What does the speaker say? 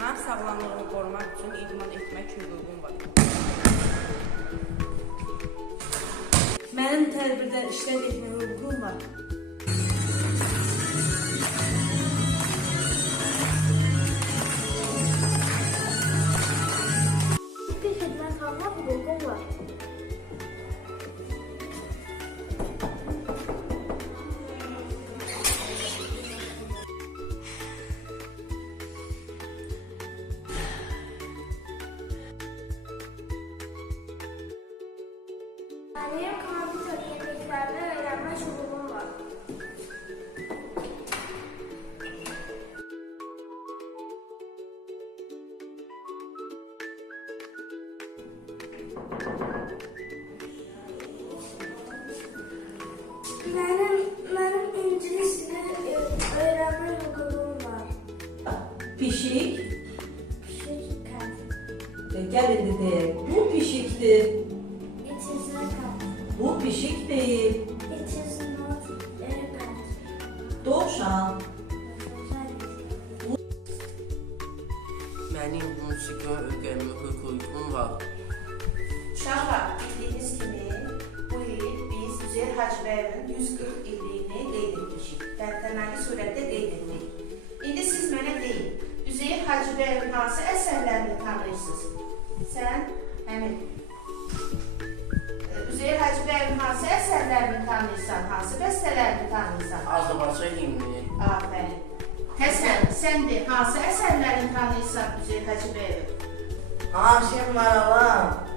Mən sağlamlığımı qorumaq üçün idman etmək hüququm var. Mənim tədbirdə işlər etmək hüququm var. Bir xidmət almaq hüququm var. Benim kompüter yeniliklerini öğrenme hüququm var. Benim İngilis dili öğrenme hüququm var. Pişik. Pişik kat. Gel dedi. Bu pişiktir. It is a cat. Bu pişik değil. It is not a cat. Dovşan. Mənim musiqi öyrənmə hüququm var. Uşaqlar, bildiyiniz kimi bu il biz Üzeyir Hacıbəyovun 140 illiyini qeyd etmişik. Təntənəli surətdə qeyd etdik. İndi siz mənə deyin, Üzeyir Hacıbəyovun hansı əsərlərini tanıyırsınız? Sən, həmin. Üzeyir Hacıbəyovun hansı əsərlərini tanıyırsan, hansı bəstələrini tanıyırsan? Azərbaycan himni. Afərin. Həsən, sən de, hansı əsərlərini tanıyırsan Üzeyir Hacıbəyov? Haşim Maralan.